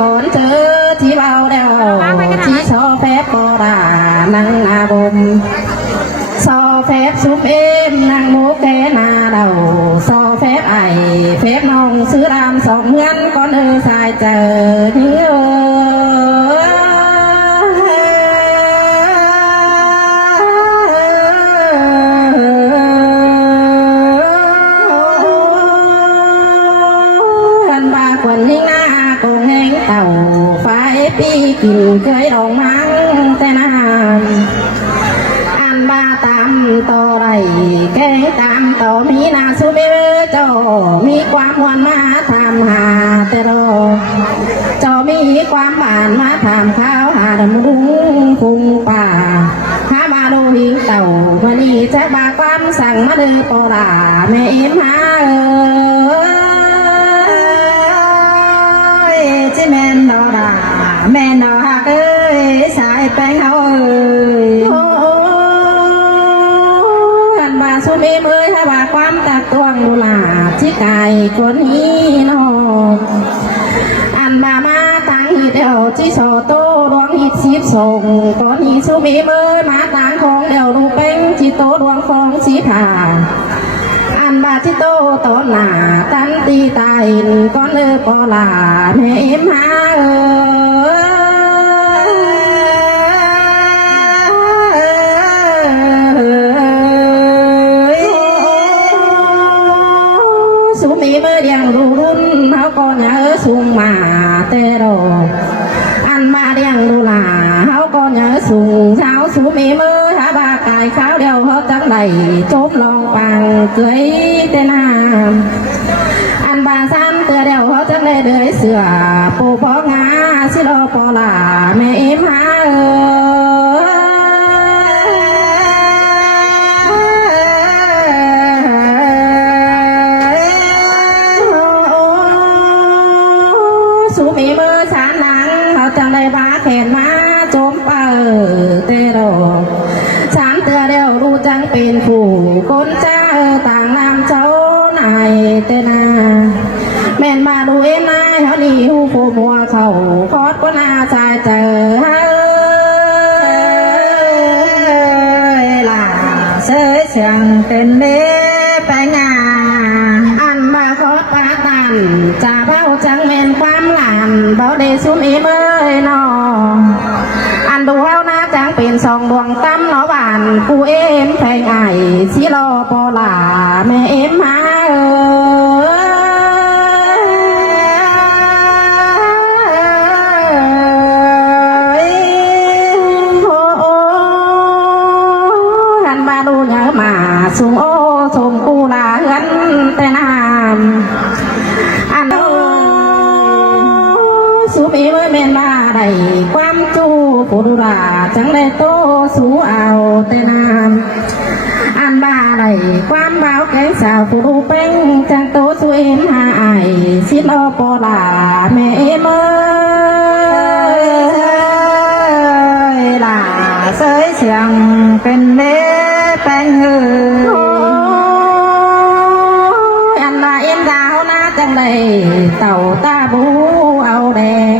ก่อนเจอที่เบาเดาที่ชอแฟบก็ด่านังอาบมซอแฟบซุปเอ็มนางโมแกนาเดาซอแฟบไอแฟบน้องซื้อรามสองเงินก่อนสายเจอนี่กินเคยออกมังแต่นานอันบาตามต่อไรแกงตามต่อมีนาสุเบเจ้ามีความหวานมาทำหาแต่รอเจ้ามีความหวานมาทำข้าวหาดมุงพุงป่าหามาดูหิงเต่าวันนี้จะบาความสั่งมาเดือปลาแม่เอ็มหาจิแมนดอราแม่นอหักเอ้ยสายแป้งเขาเอ้ยอันบาสุมีมือถ้าบาความตะตวงบุลาที่ไก่คนนี้นออันบามาตั้งหิดเดียวที่โซโต้ดวงหิดสีส่งคนนี้สุมีมือมาตั้งของเดียวดูเป้งจีโตดวงฟองสีผ่าอันบาจิโตตอนหนาตันตีตายก้อนเลือปอลาแม่เอ็มหาสุมีเมื่อเดียงดูรุ่นเขาก่อนสูงมาแต่รออันมาเดียงดูลาเขาก่อนสูงเช้าสุมีเมื่อหาบากายขาวเดียวเขาจังไหลจบลองปังเกยแต่น้ำอันบาซ้ำเตือเดียวเขาจังได้เดือยเสือปูพองาสิโลปอลาแม่เอ็มหาสุมีเมื่อสารหนังเขาจังได้บาแขนมาจมเปิดเตโรสามเตือเดียวรู้จังเป็นผู้คนจ้าต่างนำเจ้านายเตนาแม่นมาดูเอ็มนายเขาดีหูโผมัวเขาคอดก็น่าใจเจอล่ะเสยเสียงเป็นเล่ไปงาอันมาคอดปาตันจะเบ้าจังเมนความหลานเบาเดซุ่มเอ็มเอ้ยนออันดูเฮาหน้าจังเป็นสองดวงตั้มเนาะบานกูเอ็มแพงไอสิรอปอลาแม่เอ็มมาอันมาดูเยอะมาสูงโอสมกูลาเฮือนแต่นานอันสุมีเมื่อเมนมาได้ความจูปูดูลาจังได้โตสูเอาแต่นานอันบาได้ความเบาแก่สาวปูดูเป้งจังโตสูเอ็มหาไอสิโลปอลาแม่เอ็มล่ะเสยเสียงเป็นเล่แป้งเหืออันมาเอ็มดาวน่าจังได้เต่าตาบูเอาแดง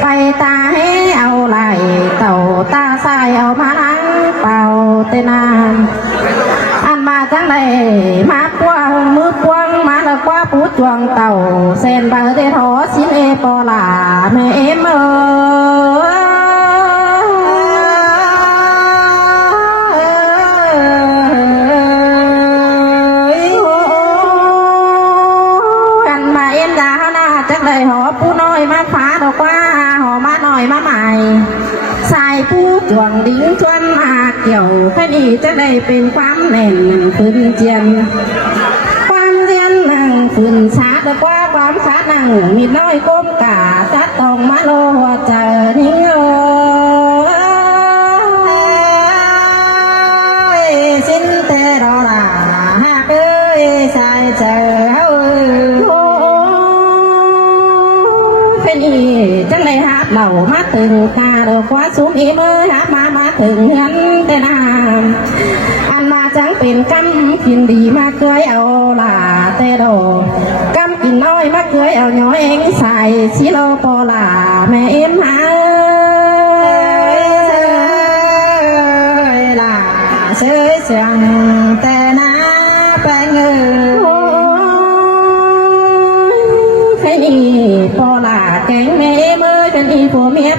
ไปตาให้เอาไหลเต่าตาใส่เอามานั่งเป่าเตนานอันมาจังได้มาพวงมือพวงมาแล้วกว่าปูจวงเต่าเส้นเบอร์เดทอสิเอปอลาแม่เอ็มหอผู้น้อยมาฟ้าดอกว่าหอมาหน่อยมาใหม่สายผู้จวงดิ้งชวนมาเกี่ยวแค่นี้จะได้เป็นความแน่นฝืนเจียนความเจียนนั่งฝืนชาดอกว่าความชานั่งมีน้อยก้มกาจัดตองมาโลเจอนิ่งสิ้นเตรอลาหักเอ้ยสายเจอจังเลยฮับเหล่ามาถึงกาดอกว่าสูงอีเมื่อฮับมาถึงเงินแต่นานอันมาจังเป็นกำกินดีมาเกยเอาล่ะแต่ดอกกำกิน น้อยมาเกยเอาหน่อยเองใส่สิโลโปลาแม่เอ็มหาล่ะเชื่อเสียงแต่นาแปงโอ้ใครโปลาแกงแม่เมื่อกันอีผัวเมีย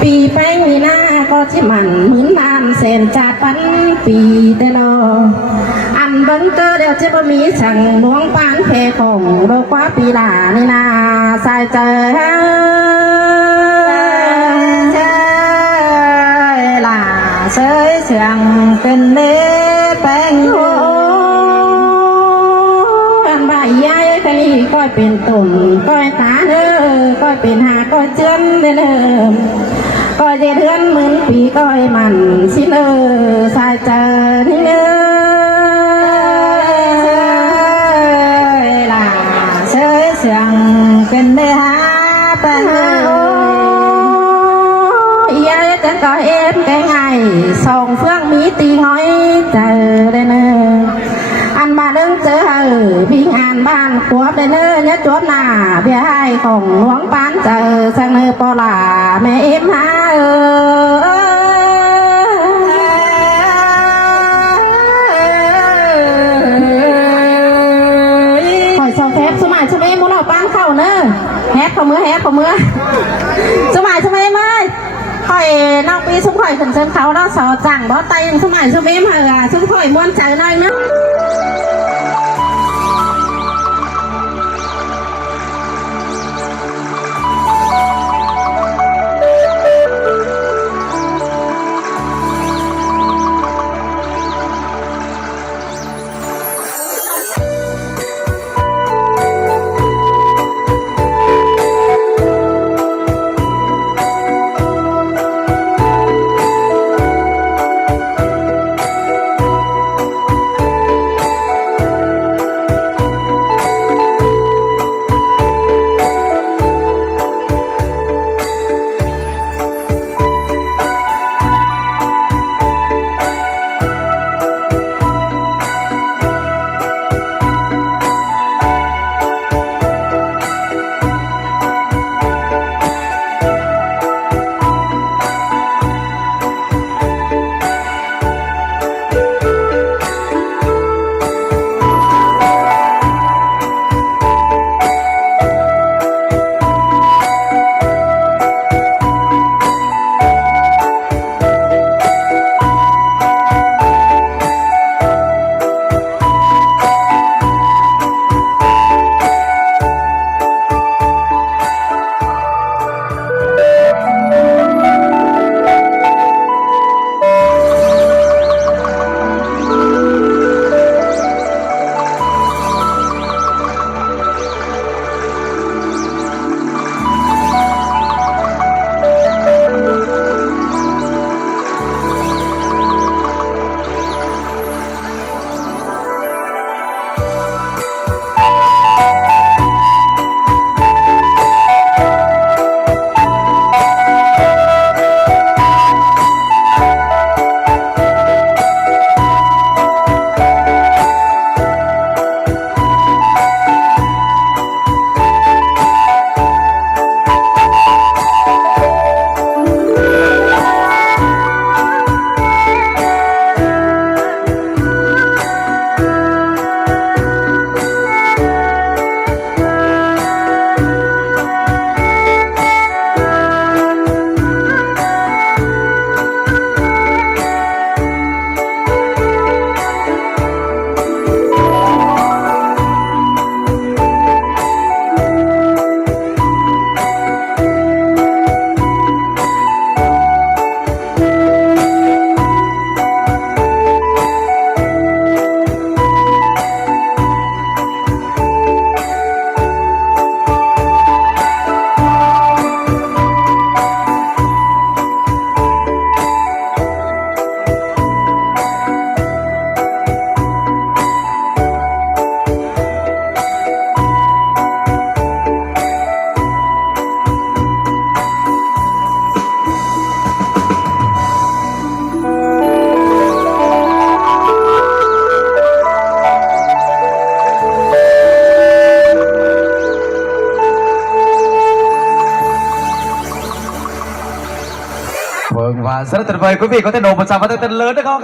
ปีแป้งมีหน้าก็ที่มันเหมือนน้ำเส้นจัดปันปีแต่นออันบังเกอร์เดียวจะบ่มีสั่งหลวงปานเพของโลกว่าปีหลานี่นาสายเจอล่ะเสยเสียงเป็นเล่แป้งโอ้อันบ่ายยายกันนี่ก็เป็นตุ่มก็ตาเด้อก็เป็นหาก็เจือนเด้อก็จะเดือนหมื่นปีก็ให้มันสิเลอสายเจอนี่เนอล่ะเสยเสียงเป็นเดหาไปยายจะก็เอ็มแกงไงส่งเฟื่องมีตีง้อยเจอได้เนออันมาเรื่องเจอวิ่งอ่านบ้านขวบได้เนอเนี่ยจวบหน้าเบี้ยให้ของหลวงปานเจอสังเนอปอลาแม่เอ็มหาคอยชอบแทบสมัยชมัยมุนเอาปานเข้าเนอแฮกเขาเมื่อแฮกเขาเมื่อสมัยชมัยไม่คอยนอกปีซุ้มคอยขึ้นเชิงเขาแล้วสอจังบอสไตยังสมัยชมัยมาซุ้มคอยม้วนใจหน่อยเนาะ Vâng, và rất là tuyệt vời quý vị có thể nổ một tràng pháo tay thật lớn được không?